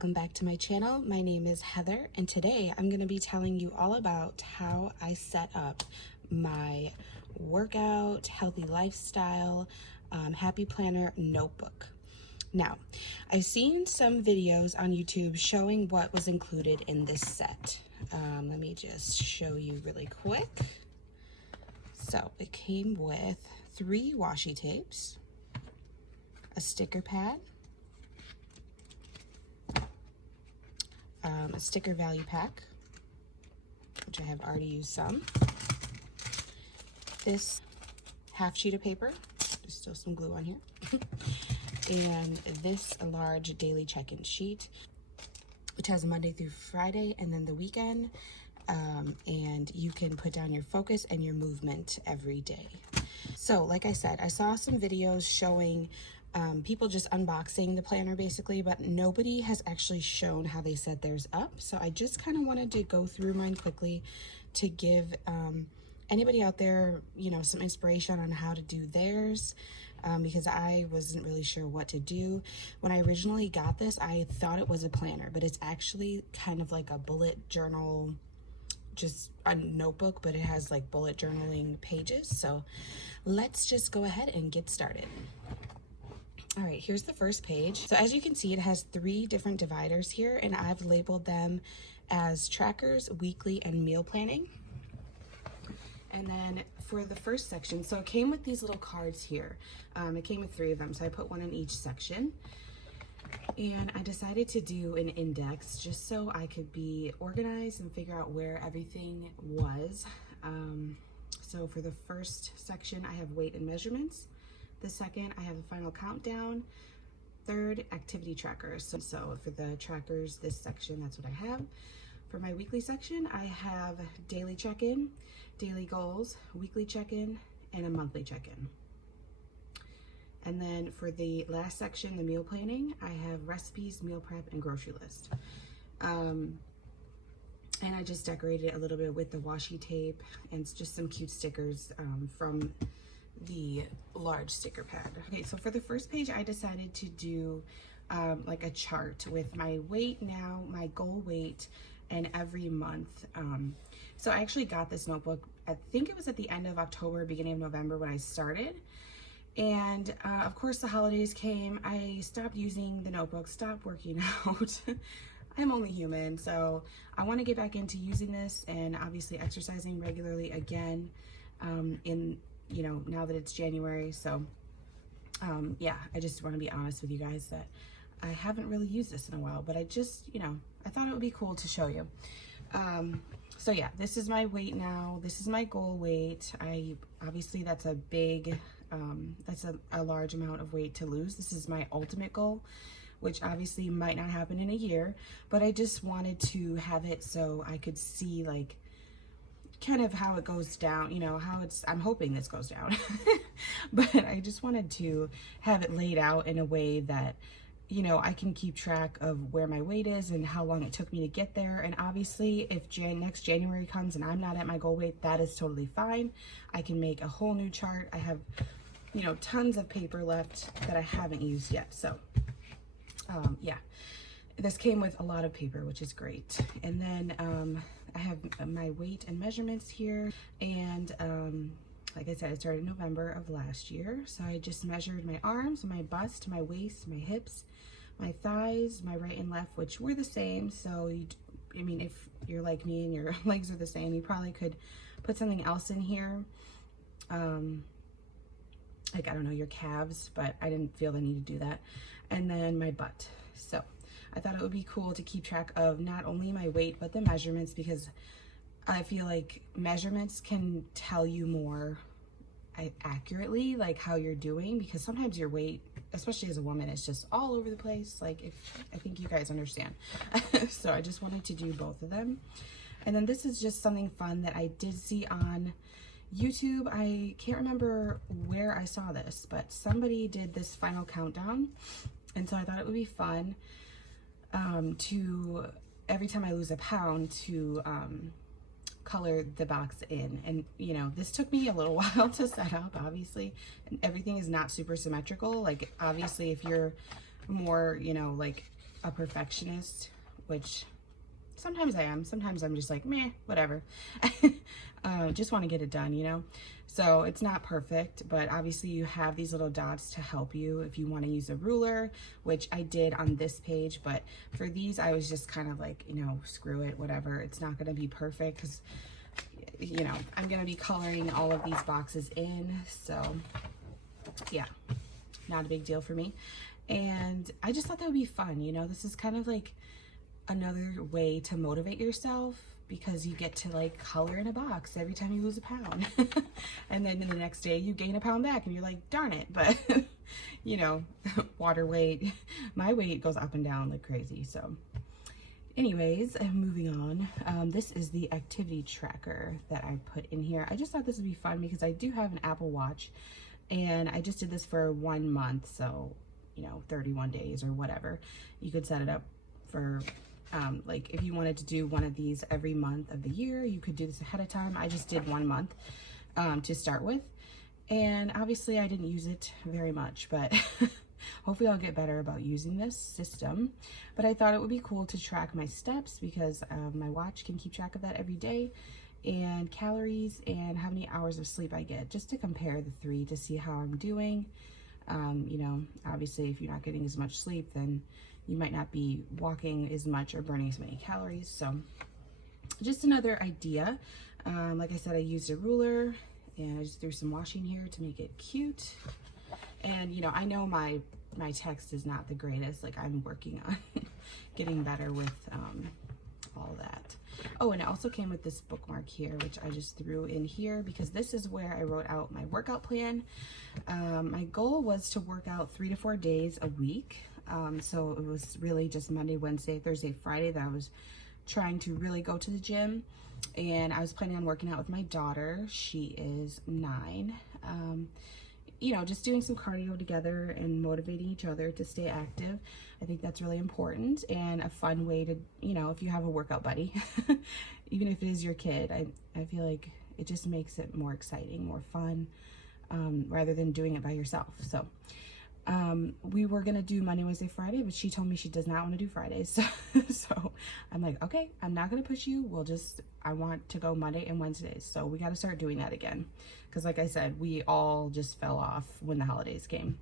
welcome back to my channel. My name is Heather, and today I'm going to be telling you all about how I set up my workout, healthy lifestyle, happy planner notebook. Now, I've seen some videos on YouTube showing what was included in this set. Let me just show you really quick. So it came with 3 washi tapes, a sticker pad, a sticker value pack, which I have already used some, this half sheet of paper, there's still some glue on here, and this large daily check-in sheet, which has Monday through Friday and then the weekend, and you can put down your focus and your movement every day. So like I said, I saw some videos showing people just unboxing the planner basically, but nobody has actually shown how they set theirs up. So I just kind of wanted to go through mine quickly to give anybody out there, you know, some inspiration on how to do theirs, because I wasn't really sure what to do. When I originally got this, I thought it was a planner, but it's actually kind of like a bullet journal, just a notebook, but it has like bullet journaling pages. So let's just go ahead and get started. All right, here's the first page. So as you can see, it has 3 different dividers here, and I've labeled them as trackers, weekly, and meal planning. And then for the first section, so it came with these little cards here. It came with 3 of them, so I put 1 in each section. And I decided to do an index just so I could be organized and figure out where everything was. So for the first section, I have weight and measurements. The second, I have the final countdown. Third, activity trackers. So for the trackers, this section, that's what I have. For my weekly section, I have daily check-in, daily goals, weekly check-in, and a monthly check-in. And then for the last section, the meal planning, I have recipes, meal prep, and grocery list. And I just decorated it a little bit with the washi tape and just some cute stickers from the large sticker pad. Okay, so for the first page, I decided to do like a chart with my weight now, my goal weight, and every month. So I actually got this notebook, I think it was at the end of October, beginning of November when I started. And of course the holidays came. I stopped using the notebook, stopped working out. I'm only human, so I want to get back into using this and obviously exercising regularly again you know, now that it's January. So yeah, I just want to be honest with you guys that I haven't really used this in a while, but I just, you know, I thought it would be cool to show you. So yeah, this is my weight now. This is my goal weight. Obviously that's a big, that's a large amount of weight to lose. This is my ultimate goal, which obviously might not happen in a year, but I just wanted to have it so I could see like kind of how it goes down, you know, how I'm hoping this goes down. But I just wanted to have it laid out in a way that, you know, I can keep track of where my weight is and how long it took me to get there. And obviously if next January comes and I'm not at my goal weight, that is totally fine. I can make a whole new chart. I have, you know, tons of paper left that I haven't used yet. So yeah, this came with a lot of paper, which is great. And then I have my weight and measurements here, and like I said, I started in November of last year. So I just measured my arms, my bust, my waist, my hips, my thighs, my right and left, which were the same. So I mean, if you're like me and your legs are the same, you probably could put something else in here, like, I don't know, your calves, but I didn't feel the need to do that. And then my butt. So I thought it would be cool to keep track of not only my weight, but the measurements, because I feel like measurements can tell you more accurately, like how you're doing, because sometimes your weight, especially as a woman, is just all over the place. Like, I think you guys understand. So I just wanted to do both of them. And then this is just something fun that I did see on YouTube. I can't remember where I saw this, but somebody did this final countdown. And so I thought it would be fun to, every time I lose a pound, to color the box in. And you know, this took me a little while to set up, obviously, and everything is not super symmetrical. Like, obviously if you're more, you know, like a perfectionist, which sometimes I am. Sometimes I'm just like, meh, whatever. Just want to get it done, you know? So it's not perfect, but obviously you have these little dots to help you if you want to use a ruler, which I did on this page. But for these, I was just kind of like, you know, screw it, whatever. It's not going to be perfect because, you know, I'm going to be coloring all of these boxes in. So yeah, not a big deal for me. And I just thought that would be fun. You know, this is kind of like another way to motivate yourself, because you get to like color in a box every time you lose a pound. And then the next day you gain a pound back and you're like, darn it. But you know, water weight, my weight goes up and down like crazy. So anyways, moving on. This is the activity tracker that I put in here. I just thought this would be fun because I do have an Apple Watch and I just did this for 1 month. So, you know, 31 days or whatever. You could set it up for like if you wanted to do one of these every month of the year, you could do this ahead of time. I just did 1 month to start with. And obviously I didn't use it very much, but hopefully I'll get better about using this system. But I thought it would be cool to track my steps because my watch can keep track of that every day, and calories and how many hours of sleep I get, just to compare the three to see how I'm doing. You know, obviously if you're not getting as much sleep, then you might not be walking as much or burning as many calories. So just another idea. Like I said, I used a ruler and I just threw some washing here to make it cute. And you know, I know my text is not the greatest. Like I'm working on getting better with all that. Oh, and it also came with this bookmark here, which I just threw in here because this is where I wrote out my workout plan. My goal was to work out 3 to 4 days a week. So it was really just Monday, Wednesday, Thursday, Friday that I was trying to really go to the gym. And I was planning on working out with my daughter. She is 9. You know, just doing some cardio together and motivating each other to stay active. I think that's really important and a fun way to, you know, if you have a workout buddy, even if it is your kid, I feel like it just makes it more exciting, more fun, rather than doing it by yourself. So we were gonna do Monday, Wednesday, Friday, but she told me she does not want to do Fridays. So I'm like, okay, I'm not gonna push you. I want to go Monday and Wednesdays. So we got to start doing that again. Because like I said, we all just fell off when the holidays came.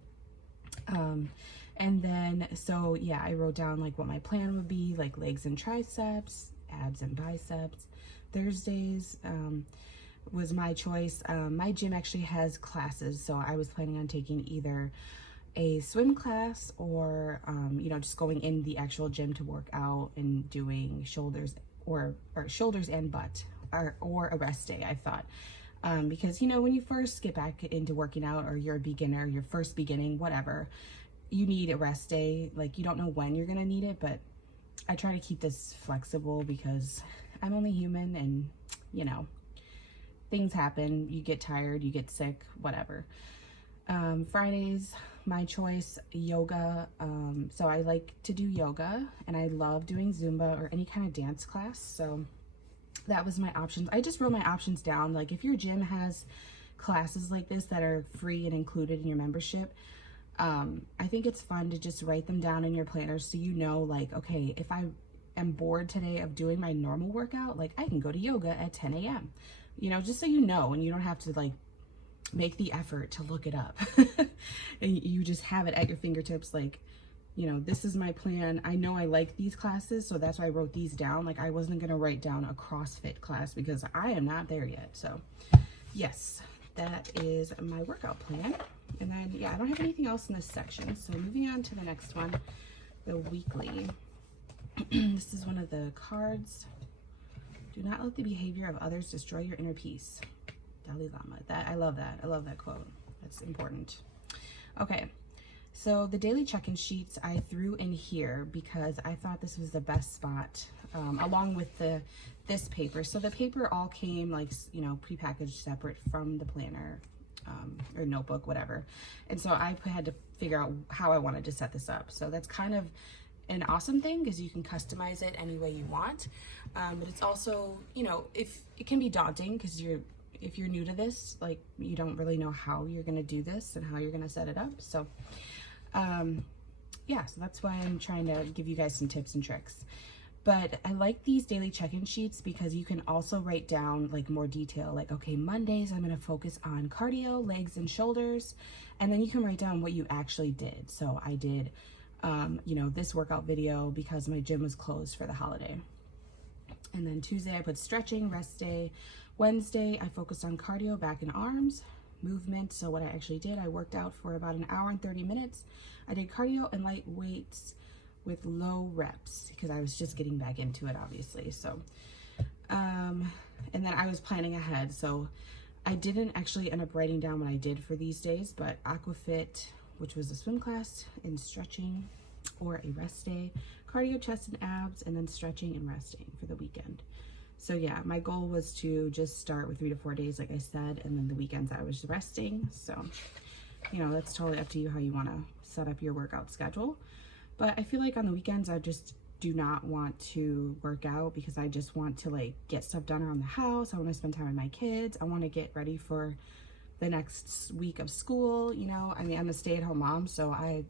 And then, so yeah, I wrote down like what my plan would be, like legs and triceps, abs and biceps. Thursdays was my choice. My gym actually has classes, so I was planning on taking either a swim class or you know, just going in the actual gym to work out and doing shoulders or shoulders and butt, or a rest day, I thought. Because, you know, when you first get back into working out, or you're a beginner, you're first beginning, whatever, you need a rest day. Like, you don't know when you're gonna need it, but I try to keep this flexible because I'm only human and, you know, things happen. You get tired, you get sick, whatever. Fridays, my choice, yoga. So I like to do yoga and I love doing Zumba or any kind of dance class. So that was my options. I just wrote my options down. Like if your gym has classes like this that are free and included in your membership, I think it's fun to just write them down in your planner so you know, like, okay, if I am bored today of doing my normal workout, like I can go to yoga at 10 a.m. You know, just so you know, and you don't have to like make the effort to look it up. And you just have it at your fingertips, like, you know, this is my plan. I know I like these classes, so that's why I wrote these down. Like I wasn't gonna write down a CrossFit class because I am not there yet. So yes, that is my workout plan. And then, yeah, I don't have anything else in this section. So moving on to the next one, the weekly. This is one of the cards. Do not let the behavior of others destroy your inner peace. Dalai Lama. I love that. I love that quote. That's important. Okay. So the daily check-in sheets I threw in here because I thought this was the best spot, along with this paper. So the paper all came like, you know, prepackaged separate from the planner, or notebook, whatever. And so I had to figure out how I wanted to set this up. So that's kind of an awesome thing because you can customize it any way you want. But it's also, you know, if it can be daunting because if you're new to this, like you don't really know how you're going to do this and how you're going to set it up. So yeah, so that's why I'm trying to give you guys some tips and tricks. But I like these daily check-in sheets because you can also write down like more detail, like, okay, Mondays I'm going to focus on cardio, legs and shoulders, and then you can write down what you actually did. So I did, you know, this workout video because my gym was closed for the holiday. And then Tuesday I put stretching, rest day. Wednesday I focused on cardio, back and arms, movement. So what I actually did, I worked out for about an hour and 30 minutes. I did cardio and light weights with low reps because I was just getting back into it, obviously. So, and then I was planning ahead. So I didn't actually end up writing down what I did for these days, but Aquafit, which was a swim class, and stretching or a rest day, cardio, chest and abs, and then stretching and resting for the weekend. So yeah, my goal was to just start with 3 to 4 days, like I said, and then the weekends I was resting. So, you know, that's totally up to you how you want to set up your workout schedule. But I feel like on the weekends, I just do not want to work out because I just want to like get stuff done around the house. I want to spend time with my kids. I want to get ready for the next week of school. You know, I mean, I'm a stay-at-home mom, so I,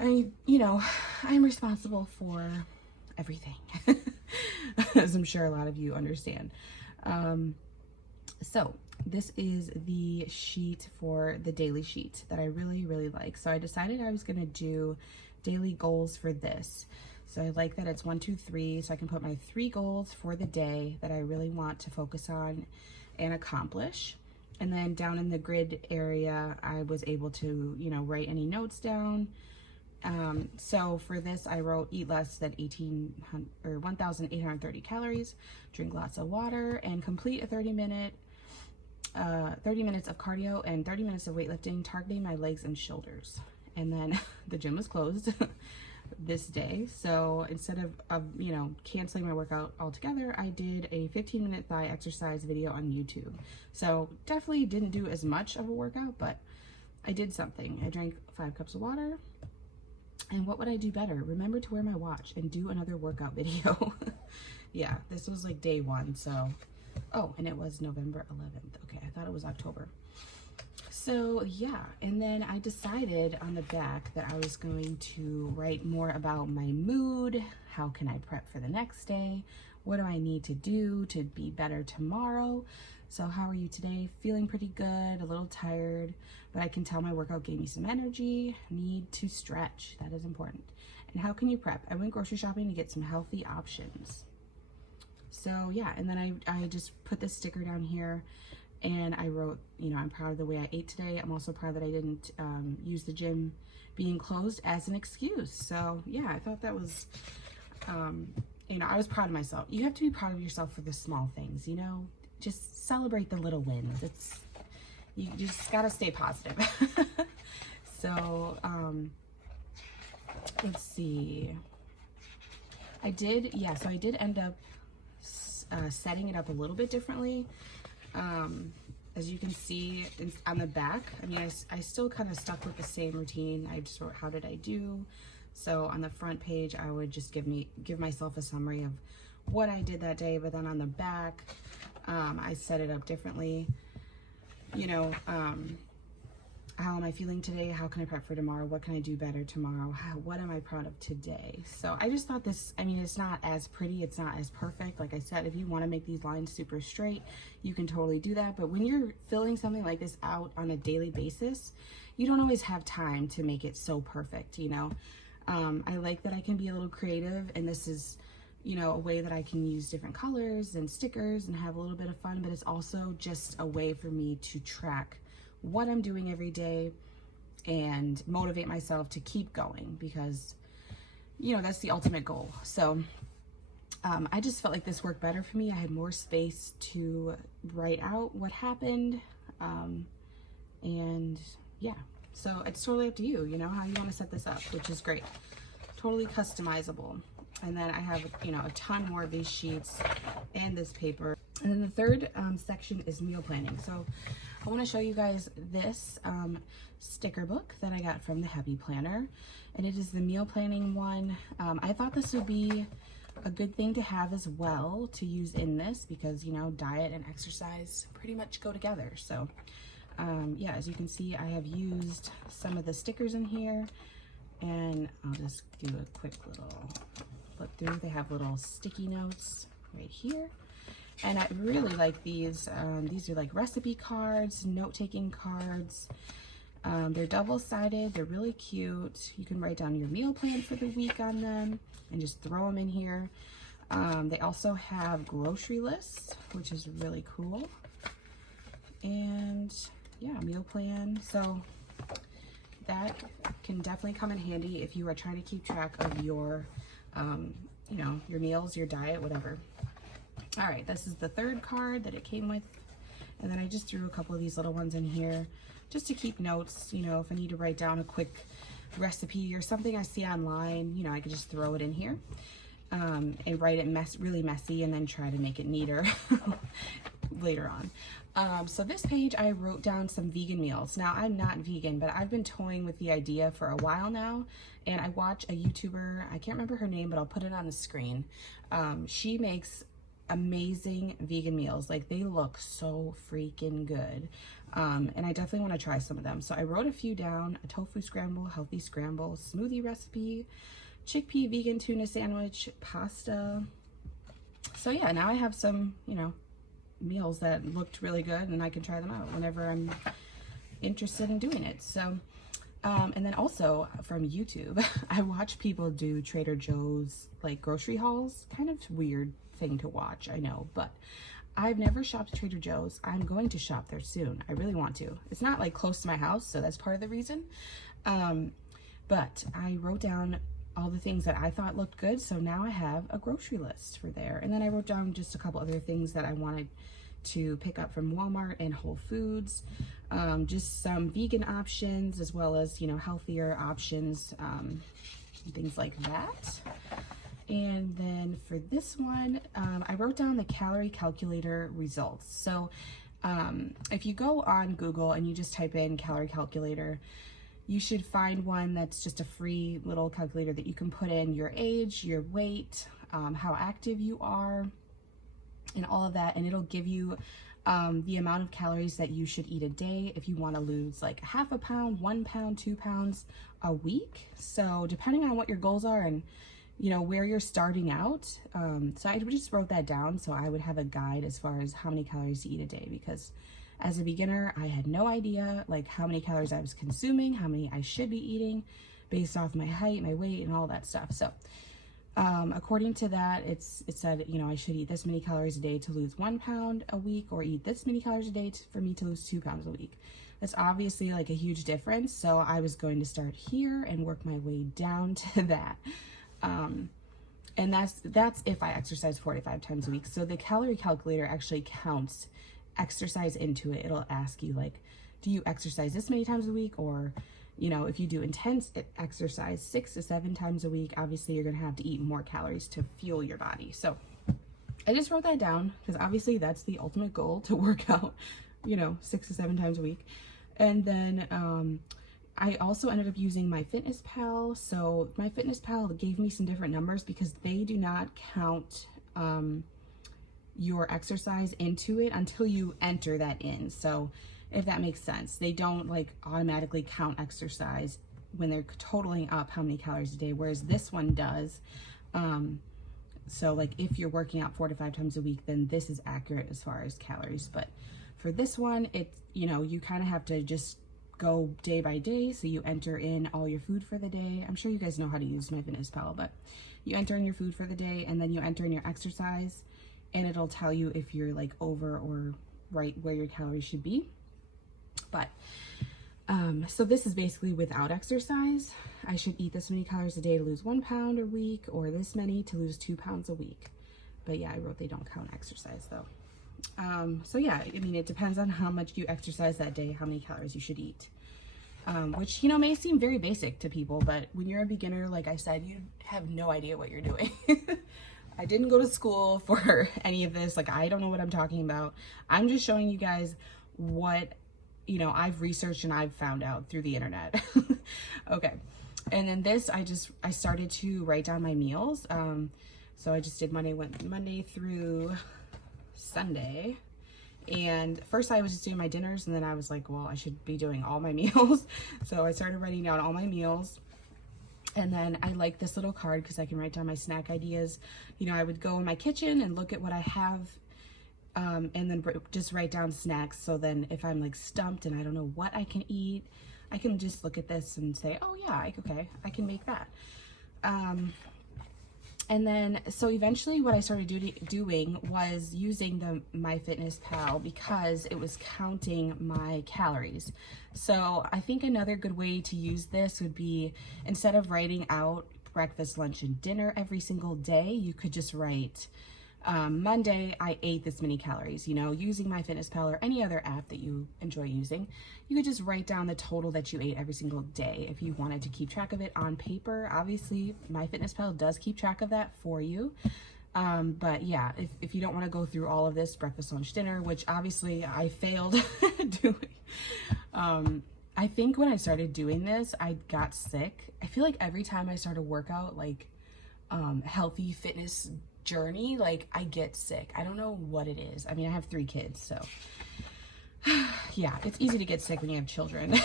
you know, I'm responsible for everything, as I'm sure a lot of you understand. So this is the sheet for the daily sheet that I really, really like. So I decided I was going to do daily goals for this. So I like that it's 1, 2, 3. So I can put my 3 goals for the day that I really want to focus on and accomplish. And then down in the grid area, I was able to, you know, write any notes down. So for this, I wrote eat less than 1,830 calories, drink lots of water, and complete a 30 minutes of cardio and 30 minutes of weightlifting, targeting my legs and shoulders. And then the gym was closed this day. So instead of, you know, canceling my workout altogether, I did a 15-minute thigh exercise video on YouTube. So definitely didn't do as much of a workout, but I did something. I drank 5 cups of water. And what would I do better? Remember to wear my watch and do another workout video. Yeah, this was like day 1. So, oh, and it was November 11th. Okay, I thought it was October. So yeah, and then I decided on the back that I was going to write more about my mood. How can I prep for the next day? What do I need to do to be better tomorrow? So how are you today? Feeling pretty good, a little tired, but I can tell my workout gave me some energy. Need to stretch, that is important. And how can you prep? I went grocery shopping to get some healthy options. So yeah, and then I just put this sticker down here and I wrote, you know, I'm proud of the way I ate today. I'm also proud that I didn't use the gym being closed as an excuse. So yeah, I thought that was, you know, I was proud of myself. You have to be proud of yourself for the small things, you know, just celebrate the little wins. You just gotta stay positive. So, let's see. I did end up setting it up a little bit differently. As you can see on the back, I mean, I still kind of stuck with the same routine. I just wrote, how did I do? So on the front page, I would just give myself a summary of what I did that day, but then on the back, I set it up differently. You know, how am I feeling today? How can I prep for tomorrow? What can I do better tomorrow? What am I proud of today? So I just thought this, I mean, it's not as pretty, it's not as perfect. Like I said, if you want to make these lines super straight, you can totally do that. But when you're filling something like this out on a daily basis, you don't always have time to make it so perfect, you know? I like that I can be a little creative, and this is, you know, a way that I can use different colors and stickers and have a little bit of fun, but it's also just a way for me to track what I'm doing every day and motivate myself to keep going, because, you know, that's the ultimate goal. So I just felt like this worked better for me. I had more space to write out what happened. And yeah, so it's totally up to you, you know, how you want to set this up, which is great. Totally customizable. And then I have, you know, a ton more of these sheets and this paper. And then the third section is meal planning. So I want to show you guys this sticker book that I got from the Happy Planner, and it is the meal planning one. I thought this would be a good thing to have as well to use in this, because, you know, diet and exercise pretty much go together. So yeah, as you can see, I have used some of the stickers in here. And I'll just do a quick little flip through. They have little sticky notes right here. And I really like these. These are like recipe cards, note-taking cards. They're double-sided. They're really cute. You can write down your meal plan for the week on them and just throw them in here. They also have grocery lists, which is really cool. And yeah, meal plan. So that can definitely come in handy if you are trying to keep track of your, you know, your meals, your diet, whatever. All right, this is the third card that it came with. And then I just threw a couple of these little ones in here just to keep notes. You know, if I need to write down a quick recipe or something I see online, you know, I could just throw it in here and write it really messy and then try to make it neater later on. So this page, I wrote down some vegan meals. Now, I'm not vegan, but I've been toying with the idea for a while now, and I watch a YouTuber, I can't remember her name, but I'll put it on the screen. She makes amazing vegan meals. Like, they look so freaking good. And I definitely want to try some of them. So I wrote a few down: a tofu scramble, healthy scramble, smoothie recipe, chickpea vegan tuna sandwich, pasta. So yeah, now I have some, you know, meals that looked really good, and I can try them out whenever I'm interested in doing it. So and then also from YouTube, I watch people do Trader Joe's like grocery hauls. Kind of weird thing to watch, I know, but I've never shopped at Trader Joe's. I'm going to shop there soon. I really want to. It's not like close to my house, so that's part of the reason. But I wrote down all the things that I thought looked good, so now I have a grocery list for there. And then I wrote down just a couple other things that I wanted to pick up from Walmart and Whole Foods, just some vegan options as well as, you know, healthier options, things like that. And then for this one, I wrote down the calorie calculator results. So if you go on Google and you just type in calorie calculator, you should find one that's just a free little calculator that you can put in your age, your weight, how active you are, and all of that. And it'll give you the amount of calories that you should eat a day if you want to lose like half a pound, 1 pound, 2 pounds a week. So depending on what your goals are and, you know, where you're starting out. So I just wrote that down so I would have a guide as far as how many calories to eat a day, because as a beginner, I had no idea like how many calories I was consuming, how many I should be eating based off my height, my weight, and all that stuff. So according to that, it said, you know, I should eat this many calories a day to lose 1 pound a week, or eat this many calories a day for me to lose 2 pounds a week. That's obviously like a huge difference. So I was going to start here and work my way down to that. And that's if I exercise 4 to 5 times a week. So the calorie calculator actually counts exercise into it. It'll ask you like, do you exercise this many times a week? Or, you know, if you do intense exercise 6 to 7 times a week, obviously you're going to have to eat more calories to fuel your body. So I just wrote that down because obviously that's the ultimate goal, to work out, you know, 6 to 7 times a week. And then I also ended up using MyFitnessPal. So MyFitnessPal gave me some different numbers because they do not count your exercise into it until you enter that in. So if that makes sense, they don't like automatically count exercise when they're totaling up how many calories a day, whereas this one does. So like if you're working out 4 to 5 times a week, then this is accurate as far as calories. But for this one, it's, you know, you kind of have to just go day by day. So you enter in all your food for the day. I'm sure you guys know how to use MyFitnessPal, but you enter in your food for the day, and then you enter in your exercise, and it'll tell you if you're like over or right where your calories should be. But so this is basically without exercise. I should eat this many calories a day to lose 1 pound a week, or this many to lose 2 pounds a week. But yeah, I wrote they don't count exercise though. So yeah, I mean, it depends on how much you exercise that day, how many calories you should eat. Which, you know, may seem very basic to people, but when you're a beginner, like I said, you have no idea what you're doing. I didn't go to school for any of this. Like, I don't know what I'm talking about. I'm just showing you guys what, you know, I've researched and I've found out through the internet. Okay. And then this, I started to write down my meals. So I just did Monday through Sunday. And first I was just doing my dinners, and then I was like, well, I should be doing all my meals. So I started writing down all my meals. And then I like this little card because I can write down my snack ideas. You know, I would go in my kitchen and look at what I have, and then just write down snacks. So then if I'm like stumped and I don't know what I can eat, I can just look at this and say, oh yeah, okay, I can make that. And then, so eventually what I started doing was using the MyFitnessPal because it was counting my calories. So I think another good way to use this would be, instead of writing out breakfast, lunch, and dinner every single day, you could just write, Monday, I ate this many calories. You know, using MyFitnessPal or any other app that you enjoy using, you could just write down the total that you ate every single day. If you wanted to keep track of it on paper, obviously MyFitnessPal does keep track of that for you. But yeah, if you don't want to go through all of this, breakfast, lunch, dinner, which obviously I failed doing. I think when I started doing this, I got sick. I feel like every time I start a workout, like healthy fitness journey, like I get sick. I don't know what it is. I mean, I have 3 kids, so yeah, it's easy to get sick when you have children.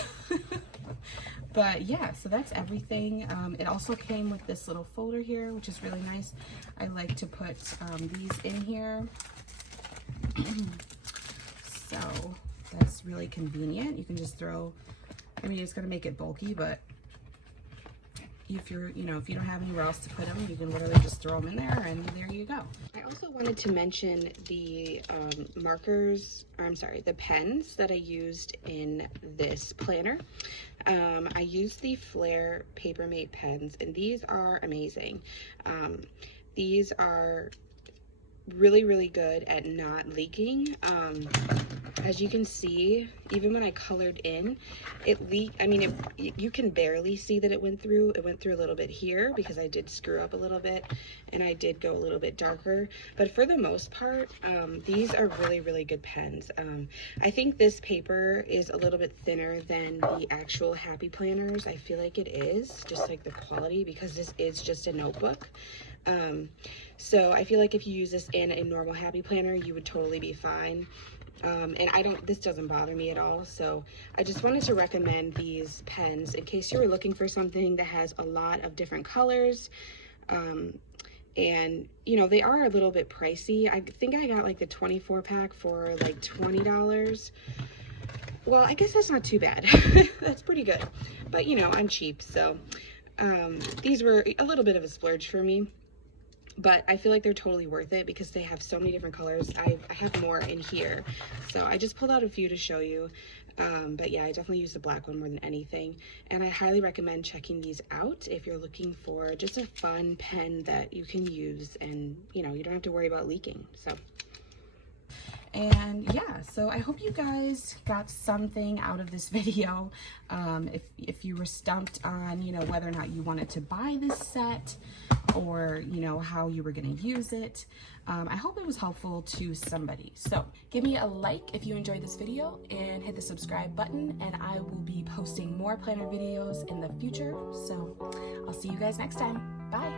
But yeah, so that's everything. It also came with this little folder here, which is really nice. I like to put these in here. So that's really convenient. You can just throw, I mean, it's gonna make it bulky, but if you're, you know, if you don't have anywhere else to put them, you can literally just throw them in there and there you go. I also wanted to mention the markers, or I'm sorry, the pens that I used in this planner. I used the Flair Papermate pens, and these are amazing. These are really, really good at not leaking. As you can see, even when I colored in, it leaked. I mean, you can barely see that it went through. It went through a little bit here because I did screw up a little bit and I did go a little bit darker. But for the most part, these are really, really good pens. I think this paper is a little bit thinner than the actual Happy Planners. I feel like it is, just like the quality, because this is just a notebook. So I feel like if you use this in a normal Happy Planner, you would totally be fine. And this doesn't bother me at all. So I just wanted to recommend these pens in case you were looking for something that has a lot of different colors. And you know, they are a little bit pricey. I think I got like the 24 pack for like $20. Well, I guess that's not too bad. That's pretty good. But you know, I'm cheap. So, these were a little bit of a splurge for me. But I feel like they're totally worth it because they have so many different colors. I have more in here, so I just pulled out a few to show you. But yeah, I definitely use the black one more than anything. And I highly recommend checking these out if you're looking for just a fun pen that you can use and, you know, you don't have to worry about leaking. So. And yeah, so I hope you guys got something out of this video. If you were stumped on, you know, whether or not you wanted to buy this set or, you know, how you were going to use it. I hope it was helpful to somebody. So give me a like if you enjoyed this video and hit the subscribe button, and I will be posting more planner videos in the future. So I'll see you guys next time. Bye.